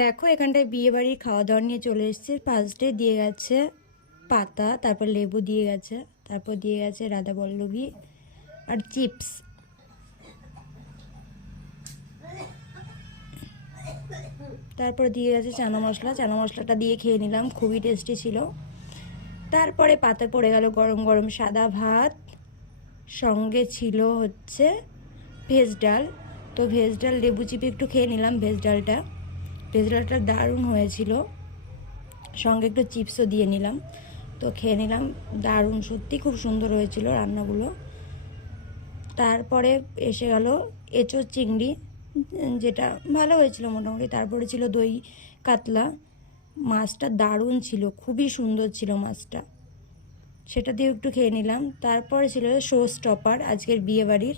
দেখো এখানটায় বিয়ে বাড়ির খাওয়া দাওয়া নিয়ে চলে এসেছে। ফার্স্টে দিয়ে গেছে পাতা, তারপর লেবু দিয়ে গেছে, তারপর দিয়ে গেছে রাধা বল্লভী আর চিপস। তারপর দিয়ে গেছে চানা মশলা। চানা মশলাটা দিয়ে খেয়ে নিলাম, খুবই টেস্টি ছিল। তারপরে পাতে পড়ে গেল গরম গরম সাদা ভাত, সঙ্গে ছিল হচ্ছে ভেজ ডাল। তো ভেজ ডাল লেবু চিপে একটু খেয়ে নিলাম। ভেজ ডালটা দারুণ হয়েছিল, সঙ্গে একটু চিপসও দিয়ে নিলাম। তো খেয়ে নিলাম, দারুণ, সত্যি খুব সুন্দর হয়েছিল রান্নাগুলো। তারপরে এসে গেল এঁচোড় চিংড়ি, যেটা ভালো হয়েছিল মোটামুটি। তারপরে ছিল দই কাতলা, মাছটা দারুণ ছিল, খুবই সুন্দর ছিল মাছটা, সেটা দিয়ে একটু খেয়ে নিলাম। তারপরে ছিল শো স্টপার আজকের বিয়ে বাড়ির